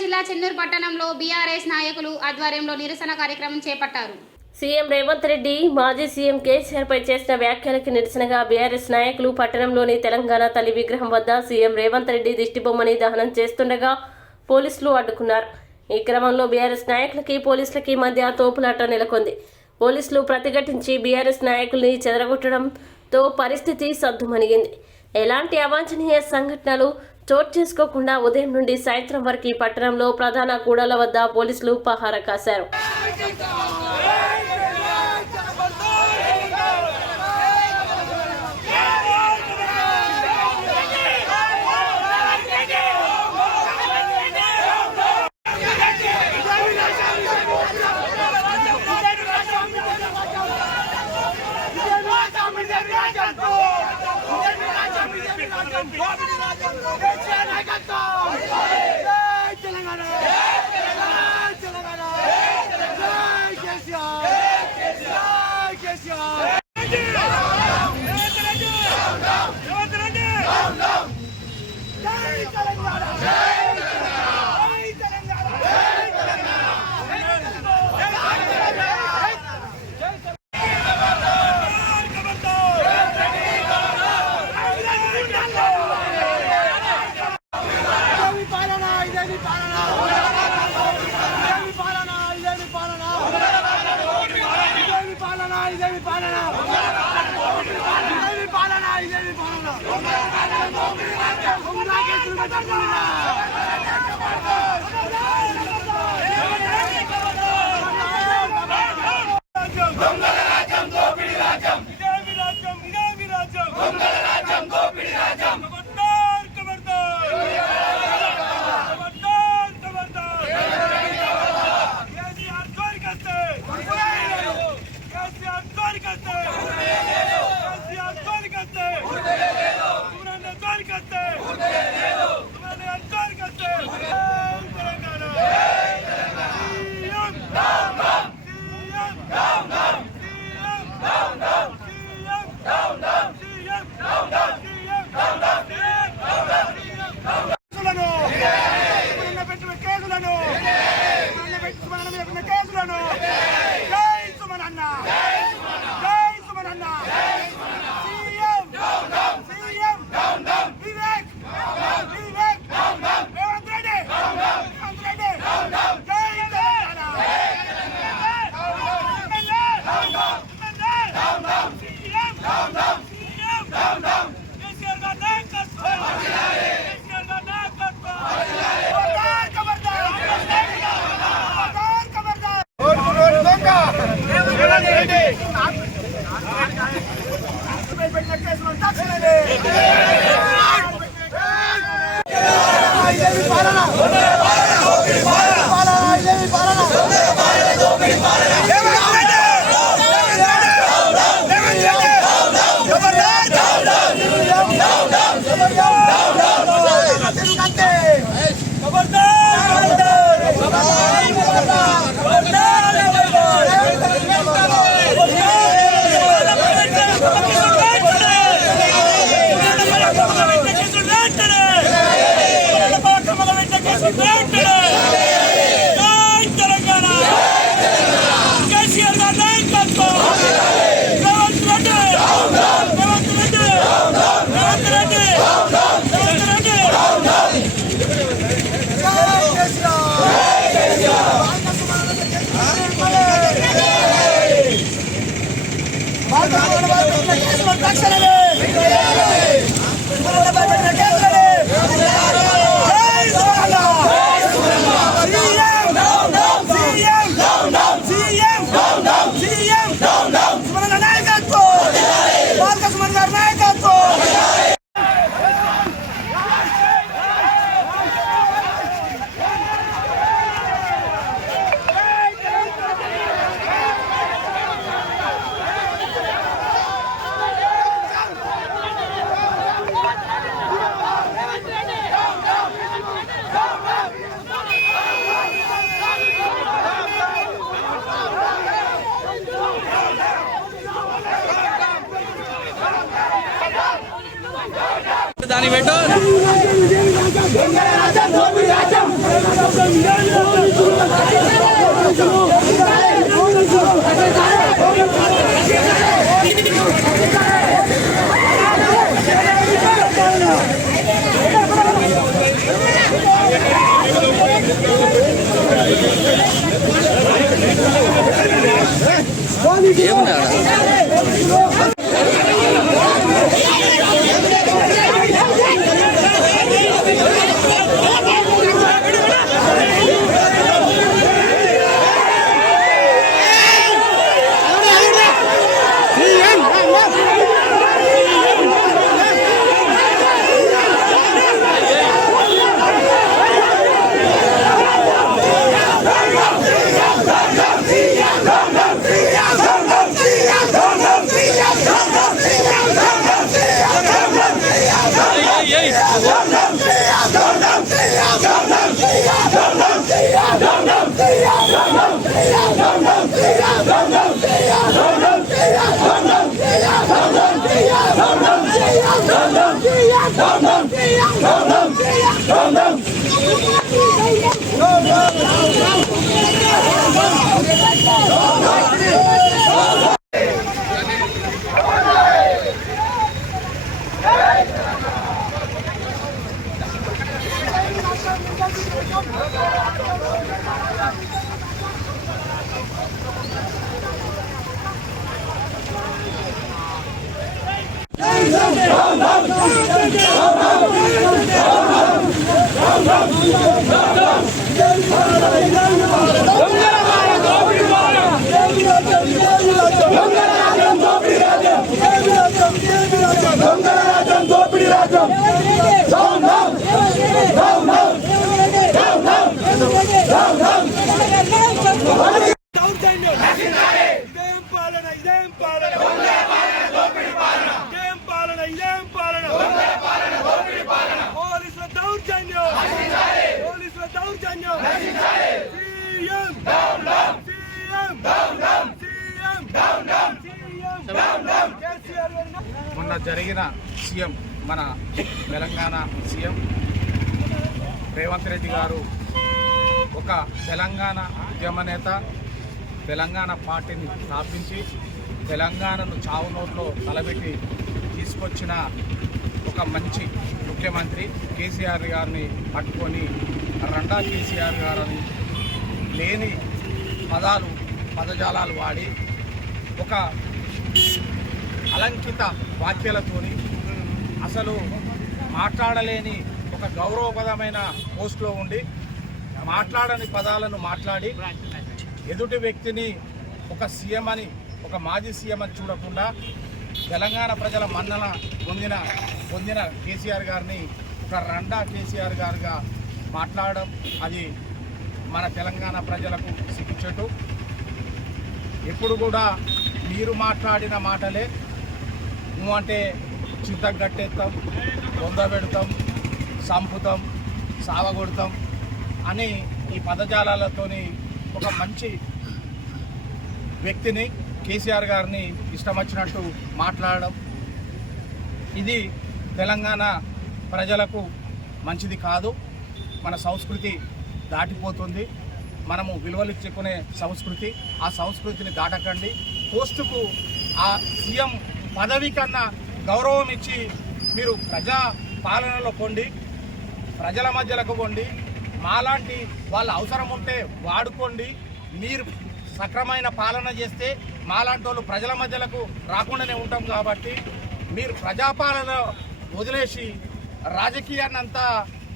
జిల్లా చెన్నూరు పట్టణంలో బీఆర్ఎస్ నాయకులు ఆధ్వర్యంలో నిరసన కార్యక్రమం చేపట్టారు. సీఎం రేవంత్ రెడ్డి మాజీ సీఎం కేసీఆర్ పై చేసిన వ్యాఖ్యలకి నిరసనగా బీఆర్ఎస్ నాయకులు పట్టణంలోని తెలంగాణ తల్లి విగ్రహం వద్ద సీఎం రేవంత్ రెడ్డి దిష్టిబొమ్మని దహనం చేస్తుండగా పోలీసులు అడ్డుకున్నారు. ఈ క్రమంలో బీఆర్ఎస్ నాయకులకి పోలీసులకి మధ్య తోపులాట నెలకొంది. పోలీసులు ప్రతిఘటించి బీఆర్ఎస్ నాయకుల్ని చెదరగొట్టడంతో పరిస్థితి సద్దుమణిగింది. ఎలాంటి అవాంఛనీయ సంఘటనలు చోటు చేసుకోకుండా ఉదయం నుండి సాయంత్రం వరకు పట్టణంలో ప్రధాన కూడళ్ల వద్ద పోలీసులు పహారా కాశారు. Hey! దాని పెట్టు ఏమున్నా మొన్న జరిగిన సీఎం మన తెలంగాణ సీఎం రేవంత్ రెడ్డి గారు ఒక తెలంగాణ ఉద్యమ నేత, తెలంగాణ పార్టీని స్థాపించి తెలంగాణను చావు నోట్లో తలబెట్టి తీసుకొచ్చిన ఒక మంచి ముఖ్యమంత్రి కేసీఆర్ గారిని పట్టుకొని రండా కేసీఆర్ గారిని లేని పదజాలాలు వాడి ఒక అలంకిత వాక్యాలతోని అసలు మాట్లాడలేని ఒక గౌరవపదమైన పోస్టులో ఉండి మాట్లాడని పదాలను మాట్లాడి ఎదుటి వ్యక్తిని ఒక సీఎం అని, ఒక మాజీ సీఎం అని చూడకుండా తెలంగాణ ప్రజల మన్నన పొందిన కేసీఆర్ గారిని ఒక రండా కేసీఆర్ గారుగా మాట్లాడడం అది మన తెలంగాణ ప్రజలకు సిగ్గుచేటు. ఎప్పుడు కూడా మీరు మాట్లాడిన మాటలే నువ్వు అంటే చింతగట్టేస్తాం, పెడతాం, సంపుతాం, సావగొడతాం అని ఈ పదజాలాలతోని ఒక మంచి వ్యక్తిని కేసీఆర్ గారిని ఇష్టం వచ్చినట్టు మాట్లాడడం ఇది తెలంగాణ ప్రజలకు మంచిది కాదు. మన సంస్కృతి దాటిపోతుంది. మనము విలువలు చెప్పుకునే సంస్కృతి, ఆ సంస్కృతిని దాటకండి. పోస్టుకు ఆ సీఎం పదవి కన్నా గౌరవం ఇచ్చి మీరు ప్రజా పాలనలో పొండి, ప్రజల మధ్యలకు పొండి, మాలాంటి వాళ్ళ అవసరం ఉంటే వాడుకోండి. మీరు సక్రమైన పాలన చేస్తే మాలాంటి వాళ్ళు ప్రజల మధ్యలకు రాకుండానే ఉంటాం. కాబట్టి మీరు ప్రజాపాలన వదిలేసి రాజకీయాన్ని అంతా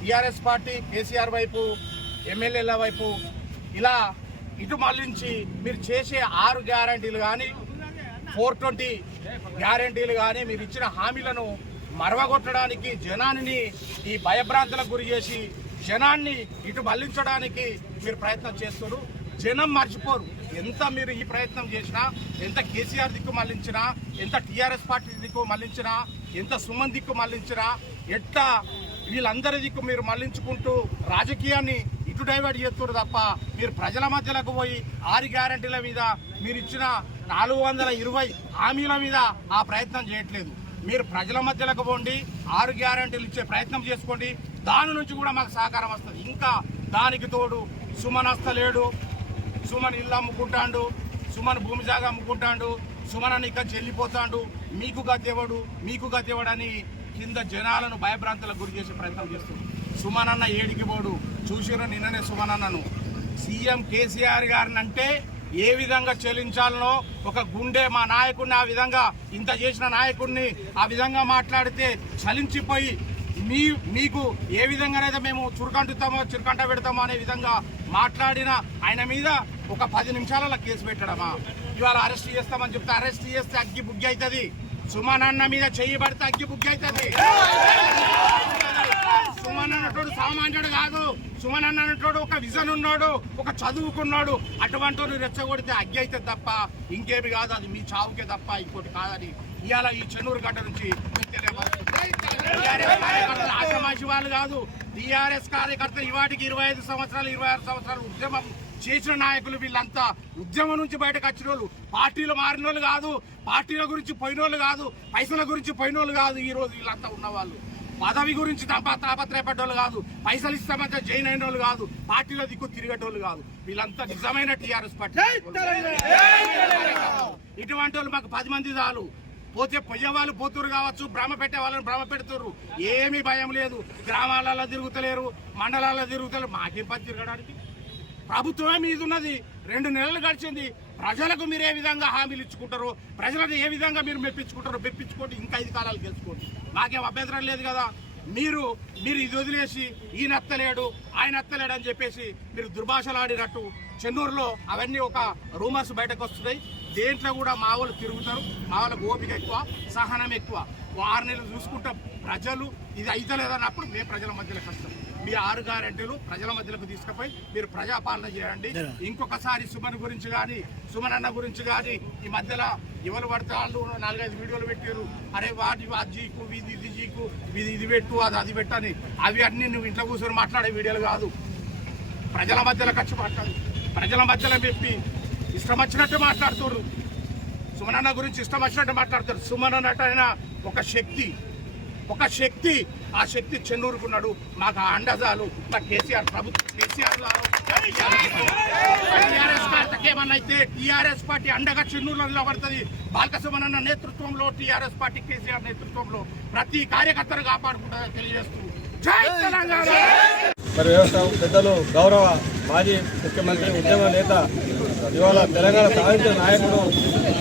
టీఆర్ఎస్ పార్టీ, కేసీఆర్ వైపు, ఎమ్మెల్యేల వైపు ఇలా ఇటు మళ్లించి మీరు చేసే 6 గ్యారంటీలు కానీ 420 గ్యారంటీలు కానీ మీరు ఇచ్చిన హామీలను మరవగొట్టడానికి, జనాన్ని ఈ భయభ్రాంతులకు గురి చేసి జనాన్ని ఇటు మళ్లించడానికి మీరు ప్రయత్నం చేస్తున్నారు. జనం మర్చిపోరు. ఎంత మీరు ఈ ప్రయత్నం చేసినా, ఎంత కేసీఆర్ దిక్కు మళ్లించినా, ఎంత టీఆర్ఎస్ పార్టీ దిక్కు మళ్లించినా, ఎంత సుమన్ దిక్కు మళ్లించినా, ఎట్లా వీళ్ళందరి దిక్కు మీరు మళ్లించుకుంటూ రాజకీయాన్ని ఇటు డైవర్ట్ చేస్తున్నారు తప్ప మీరు ప్రజల మధ్యలోకి పోయి 6 గ్యారంటీల మీద మీరు ఇచ్చిన 420 హామీల మీద ఆ ప్రయత్నం చేయట్లేదు. మీరు ప్రజల మధ్యలోకి పోండి, 6 గ్యారెంటీలు ఇచ్చే ప్రయత్నం చేసుకోండి, దాని నుంచి కూడా మాకు సహకారం వస్తుంది. ఇంకా దానికి తోడు సుమన్ వస్తలేడు, సుమన్ ఇల్లు అమ్ముకుంటాడు, సుమన్ భూమి జాగా అమ్ముకుంటాడు, సుమన్ అని ఇక్కడ చెల్లిపోతాడు, మీకు గద్దెవడని కింద జనాలను భయభ్రాంతులకు గురి చేసే ప్రయత్నం చేస్తుంది. సుమన్ అన్న ఏడికి పోడు. చూసిరు నిన్ననే సుమన్ అన్నను. సీఎం కేసీఆర్ గారిని అంటే ఏ విధంగా చెల్లించాలనో ఒక గుండె మా నాయకుడిని ఆ విధంగా ఇంత చేసిన నాయకుడిని ఆ విధంగా మాట్లాడితే చలించిపోయి మీకు ఏ విధంగానైతే మేము చురుకంట పెడతామో అనే విధంగా మాట్లాడిన ఆయన మీద ఒక 10 నిమిషాలలో కేసు పెట్టడమా? ఇవాళ అరెస్ట్ చేస్తామని చెప్తే అరెస్ట్ చేస్తే అగ్గి బుగ్గి అవుతుంది. సుమన్ అన్న మీద చెయ్యి పడితే అగ్గి బుగ్గి అవుతుంది. సుమన్ అన్నటోడు సామాన్యుడు కాదు. సుమన్ అన్నటోడు ఒక విజన్ ఉన్నాడు, ఒక చదువుకున్నాడు. అటువంటి రెచ్చగొడితే అగ్గి అయితే తప్ప ఇంకేమి కాదు. అది మీ చావుకే తప్ప ఇంకోటి కాదని ఇవాళ ఈ చెన్నూరు గడ్డ నుంచి ఆశ్రమాషి వాళ్ళు కాదు. టీఆర్ఎస్ కార్యకర్తలు ఇవాటికి 25 సంవత్సరాలు 26 సంవత్సరాలు ఉద్యమం చేసిన నాయకులు. వీళ్ళంతా ఉద్యమం నుంచి బయటకు వచ్చిన వాళ్ళు, పార్టీలు మారిన వాళ్ళు కాదు, పార్టీల గురించి పోయిన వాళ్ళు కాదు, పైసల గురించి పోయిన వాళ్ళు కాదు. ఈ రోజు వీళ్ళంతా ఉన్నవాళ్ళు పదవి గురించి తాపత్రయపడ్డోళ్ళు కాదు, పైసలు ఇస్తామంటే జైన్ అయిన వాళ్ళు కాదు, పార్టీలో దిక్కు తిరిగేటోళ్ళు కాదు. వీళ్ళంతా నిజమైన టీఆర్ఎస్ పార్టీ. ఇటువంటి వాళ్ళు మాకు 10 మంది చాలు. పోతే పొయ్యేవాళ్ళు పోతురు కావచ్చు, భ్రమ పెట్టే వాళ్ళని భ్రమ పెడుతుర్రు. ఏమీ భయం లేదు. గ్రామాలలో తిరుగుతలేరు, మండలాల్లో తిరుగుతలేరు. మాకేం పని తిరగడానికి? ప్రభుత్వమే మీద ఉన్నది. 2 నెలలు గడిచింది. ప్రజలకు మీరు ఏ విధంగా హామీలు ఇచ్చుకుంటారో, ప్రజలను ఏ విధంగా మీరు మెప్పించుకోండి. ఇంకా 5 కాలాలు గెలుచుకోండి. మాకేం అభ్యంతరం లేదు కదా. మీరు ఇది వదిలేసి ఈయన అత్తలేడు ఆయన అత్తలేడు అని చెప్పేసి మీరు దుర్భాషలాడినట్టు చెన్నూరులో అవన్నీ ఒక రూమర్స్ బయటకు వస్తున్నాయి. దేంట్లో కూడా మా వాళ్ళు తిరుగుతారు. మా వాళ్ళకి ఓపిక ఎక్కువ, సహనం ఎక్కువ. 6 నెలలు చూసుకుంటాం. ప్రజలు ఇది అయితే లేదన్నప్పుడు మేము ప్రజల మధ్యలోకి వస్తాం. మీ 6 గ్యారెంటీలు ప్రజల మధ్యలోకి తీసుకుపోయి మీరు ప్రజాపాలన చేయండి. ఇంకొకసారి సుమన్ గురించి కానీ, సుమన్ అన్న గురించి కానీ ఈ మధ్యలో ఎవరు పడితే వాళ్ళు 4-5 వీడియోలు పెట్టారు. అరే వాటి అది జీకు, ఇది జీకు, ఇది పెట్టు, అది పెట్టని. అవి అన్నీ నువ్వు ఇంట్లో కూర్చొని మాట్లాడే వీడియోలు కాదు. ప్రజల మధ్యలో ఖర్చు మాట్లాడు. ప్రజల మధ్యలో పెట్టి ఇష్టం వచ్చినట్టు మాట్లాడుతున్నారు. సుమన్ అన్న గురించి ఇష్టం వచ్చినట్టు మాట్లాడతారు. సుమన్ అన్నట్టు ఆయన ఒక శక్తి. ఆ శక్తి చెన్నూరుకున్నాడు. మాకు ఆ అండజాలు. కేసీఆర్ ప్రభుత్వం, కేసీఆర్ ఏమన్నా అయితే టీఆర్ఎస్ పార్టీ అండగా చెన్నూరులో నిలబడుతుంది. బాల్క సుమన్ అన్న నేతృత్వంలో టీఆర్ఎస్ పార్టీ, కేసీఆర్ నేతృత్వంలో ప్రతి కార్యకర్తను కాపాడుకుంటుందని తెలియజేస్తూ జై తెలంగాణ. మరి వ్యవసాయ పెద్దలు, గౌరవ మాజీ ముఖ్యమంత్రి, ఉద్యమ నేత, ఇవాళ తెలంగాణ సాధించిన నాయకుడు,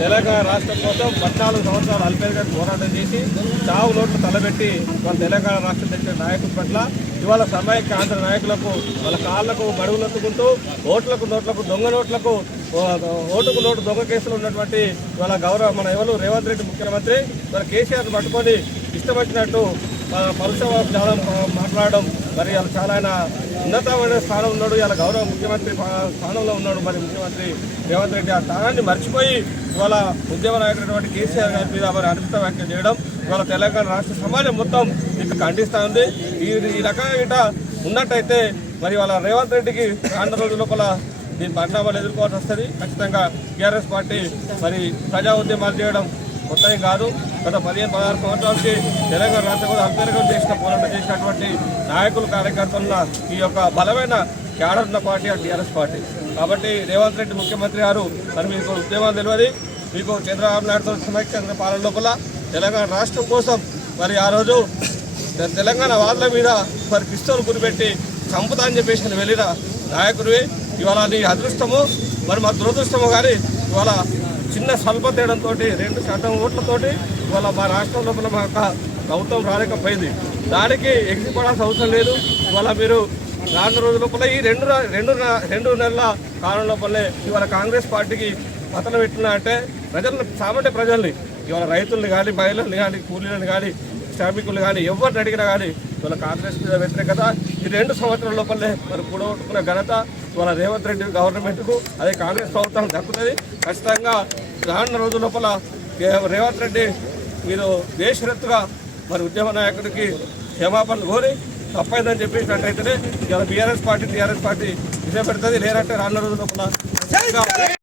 తెలంగాణ రాష్ట్రం కోసం 14 సంవత్సరాలు అల్పేరుగా పోరాటం చేసి చావు నోట్లు తలబెట్టి వాళ్ళ తెలంగాణ రాష్ట్రం తెచ్చిన నాయకుల పట్ల ఇవాళ సమైక్య ఆంధ్ర నాయకులకు వాళ్ళ కాళ్లకు గడువులెత్తుకుంటూ నోట్లకు దొంగ నోట్లకు ఓటుకు నోటు దొంగ కేసులు ఉన్నటువంటి ఇవాళ గౌరవ మన ఎవరు రేవంత్ రెడ్డి ముఖ్యమంత్రి వాళ్ళ కేసీఆర్ని పట్టుకొని ఇష్టం వచ్చినట్టు పరుషవాదం మాట్లాడడం. మరి ఇలా చాలా ఆయన ఉన్నతమైన స్థానం ఉన్నాడు. ఇలా గౌరవ ముఖ్యమంత్రి స్థానంలో ఉన్నాడు. మరి ముఖ్యమంత్రి రేవంత్ రెడ్డి ఆ స్థానాన్ని మర్చిపోయి ఇవాళ ఉద్యమ నాయకుడైనటువంటి కేసీఆర్ గారి మీద మరి అనుచిత వ్యాఖ్యలు చేయడం ఇవాళ తెలంగాణ రాష్ట్ర సమాజం మొత్తం ఇటు ఖండిస్తూ ఉంది. ఈ రకంగా ఇట ఉన్నట్టయితే మరి వాళ్ళ రేవంత్ రెడ్డికి రానున్న రోజుల లోపల దీని పరిణామాలు ఎదుర్కోవాల్సి వస్తుంది. ఖచ్చితంగా టీఆర్ఎస్ పార్టీ మరి ప్రజా ఉద్యమాలు చేయడం కొత్తవి కాదు. గత 15-16 సంవత్సరాలకి తెలంగాణ రాష్ట్రంలో అంతర్గతం చేసిన పోరాటం చేసినటువంటి నాయకులు, కార్యకర్తలున్న ఈ యొక్క బలమైన క్యాడర్ ఉన్న పార్టీ టీఆర్ఎస్ పార్టీ. కాబట్టి రేవంత్ రెడ్డి ముఖ్యమంత్రి గారు మరి మీకు ఉద్యమాలు తెలియదు. మీకు చంద్రబాబు నాయుడుతో సమైక్య పాలన లోపల తెలంగాణ రాష్ట్రం కోసం మరి ఆ రోజు తెలంగాణ వాదుల మీద మరి పిస్తోలు గురిపెట్టి చంపుతా అని చెప్పేసి వెళ్ళిన నాయకుడివి. ఇవాళ నీ అదృష్టము మరి మా దురదృష్టము కానీ ఇవాళ చిన్న స్వల్ప తేడంతో 2% ఓట్లతోటి ఇవాళ మా రాష్ట్రం లోపల మా యొక్క ప్రభుత్వం రాలేకపోయింది. దానికి ఎగిసిపడాల్సిన అవసరం లేదు. ఇవాళ మీరు రానున్న రోజుల లోపల ఈ రెండు నెలల కాలం లోపలే ఇవాళ కాంగ్రెస్ పార్టీకి పతనం పెట్టినా అంటే సామాన్య ప్రజల్ని ఇవాళ రైతుల్ని కానీ, మహిళల్ని కానీ, కూలీలను కానీ, శ్రామికులు కానీ ఎవరిని అడిగినా కానీ ఇవాళ కాంగ్రెస్ మీద వ్యతిరేకత ఈ 2 సంవత్సరాల లోపలే మరి కూడగొట్టుకున్న ఘనత ఇవాళ రేవంత్ రెడ్డి గవర్నమెంట్కు, అదే కాంగ్రెస్ ప్రభుత్వం దక్కుతుంది. ఖచ్చితంగా రానున్న రోజుల లోపల రేవంత్ రెడ్డి మీరు దేశరత్తుగా మరి ఉద్యమ నాయకుడికి క్షమాపణలు కోరి తప్పైందని చెప్పేసినట్టయితేనే ఇలా టీఆర్ఎస్ పార్టీ విజయపెడుతుంది. లేదంటే రానున్న రోజుల లోపల